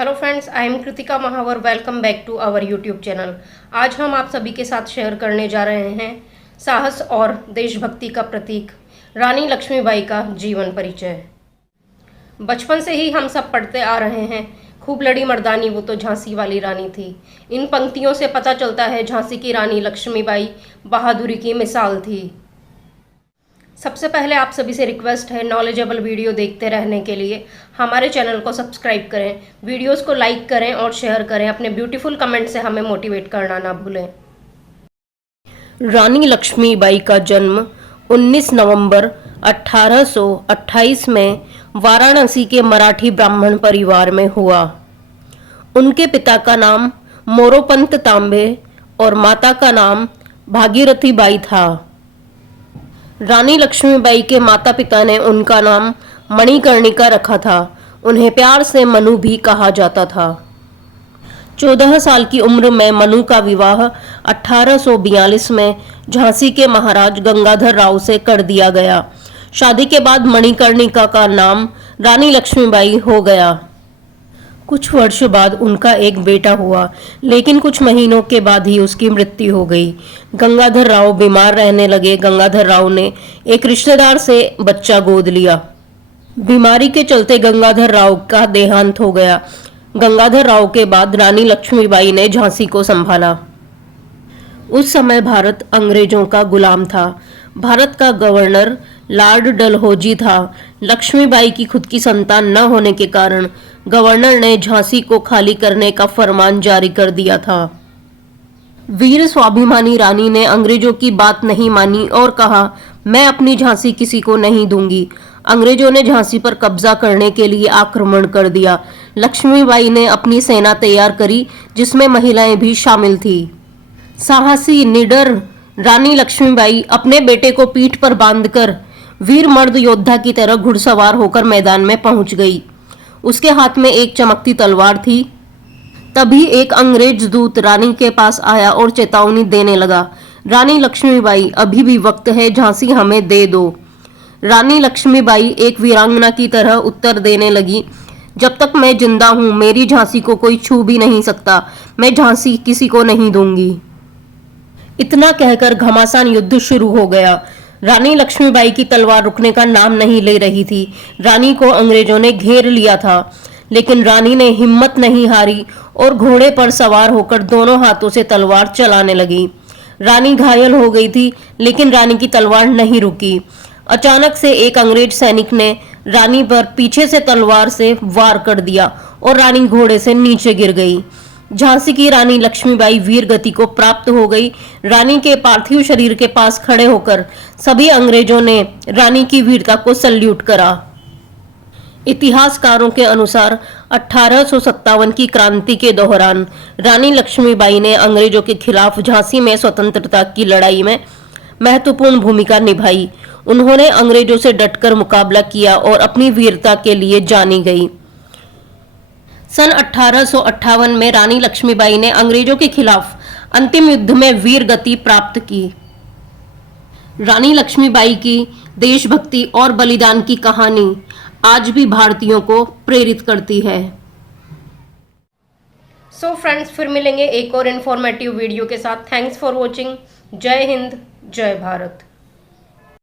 Hello friends, I am Kritika Mahawar. Welcome back to our YouTube channel. आज हम आप सभी के साथ शेयर करने जा रहे हैं साहस और देशभक्ति का प्रतीक रानी लक्ष्मीबाई का जीवन परिचय। बचपन से ही हम सब पढ़ते आ रहे हैं, खूब लड़ी मर्दानी वो तो झांसी वाली रानी थी। इन पंक्तियों से पता चलता है झांसी की रानी लक्ष्मीबाई बहादुरी की मिसाल थी। सबसे पहले आप सभी से रिक्वेस्ट है, नॉलेजेबल वीडियो देखते रहने के लिए हमारे चैनल को सब्सक्राइब करें, वीडियोस को लाइक करें और शेयर करें। अपने ब्यूटीफुल कमेंट से हमें मोटिवेट करना ना भूलें। रानी लक्ष्मीबाई का जन्म 19 नवंबर 1828 में वाराणसी के मराठी ब्राह्मण परिवार में हुआ। उनके पिता का नाम मोरोपंत तांबे और माता का नाम भागीरथी बाई था। रानी लक्ष्मीबाई के माता पिता ने उनका नाम मणिकर्णिका रखा था। उन्हें प्यार से मनु भी कहा जाता था। 14 साल की उम्र में मनु का विवाह 1842 में झांसी के महाराज गंगाधर राव से कर दिया गया। शादी के बाद मणिकर्णिका का नाम रानी लक्ष्मीबाई हो गया। कुछ वर्ष बाद उनका एक बेटा हुआ, लेकिन कुछ महीनों के बाद ही उसकी मृत्यु हो गई। गंगाधर राव बीमार रहने लगे। गंगाधर राव ने एक रिश्तेदार से बच्चा गोद लिया। बीमारी के चलते गंगाधर राव का देहांत हो गया। गंगाधर राव के बाद रानी लक्ष्मीबाई ने झांसी को संभाला। उस समय भारत अंग्रेजों का गुलाम था। भारत का गवर्नर लॉर्ड डलहौजी था। लक्ष्मीबाई की खुद की संतान न होने के कारण गवर्नर ने झांसी को खाली करने का फरमान जारी कर दिया था। वीर स्वाभिमानी रानी ने अंग्रेजों की बात नहीं मानी और कहा, मैं अपनी झांसी किसी को नहीं दूंगी। अंग्रेजों ने झांसी पर कब्जा करने के लिए आक्रमण कर दिया। लक्ष्मीबाई ने अपनी सेना तैयार करी, जिसमें महिलाएं भी शामिल थी। साहसी निडर रानी लक्ष्मीबाई अपने बेटे को पीठ पर बांधकर वीर मर्द योद्धा की तरह घुड़सवार होकर मैदान में पहुंच गई। उसके हाथ में एक चमकती तलवार थी। तभी एक अंग्रेज दूत रानी के पास आया और चेतावनी देने लगा, रानी लक्ष्मीबाई, अभी भी वक्त है, झांसी हमें दे दो। रानी लक्ष्मीबाई एक वीरांगना की तरह उत्तर देने लगी, जब तक मैं जिंदा हूं मेरी झांसी को कोई छू भी नहीं सकता। मैं झांसी किसी को नहीं दूंगी। इतना कहकर घमासान युद्ध शुरू हो गया। रानी लक्ष्मीबाई की तलवार रुकने का नाम नहीं ले रही थी। रानी को अंग्रेजों ने घेर लिया था, लेकिन रानी ने हिम्मत नहीं हारी और घोड़े पर सवार होकर दोनों हाथों से तलवार चलाने लगी। रानी घायल हो गई थी, लेकिन रानी की तलवार नहीं रुकी। अचानक से एक अंग्रेज सैनिक ने रानी पर पीछे से तलवार से वार कर दिया और रानी घोड़े से नीचे गिर गई। झांसी की रानी लक्ष्मीबाई वीर गति को प्राप्त हो गई। रानी के पार्थिव शरीर के पास खड़े होकर सभी अंग्रेजों ने रानी की वीरता को सल्यूट करा। इतिहासकारों के अनुसार 1857 की क्रांति के दौरान रानी लक्ष्मीबाई ने अंग्रेजों के खिलाफ झांसी में स्वतंत्रता की लड़ाई में महत्वपूर्ण भूमिका निभाई। उन्होंने अंग्रेजों से डटकर मुकाबला किया और अपनी वीरता के लिए जानी गई। सन 1858 में रानी लक्ष्मीबाई ने अंग्रेजों के खिलाफ अंतिम युद्ध में वीर गति प्राप्त की। रानी लक्ष्मीबाई की देशभक्ति और बलिदान की कहानी आज भी भारतीयों को प्रेरित करती है। सो फ्रेंड्स, फिर मिलेंगे एक और इन्फॉर्मेटिव वीडियो के साथ। Thanks for watching. जय हिंद, जय भारत।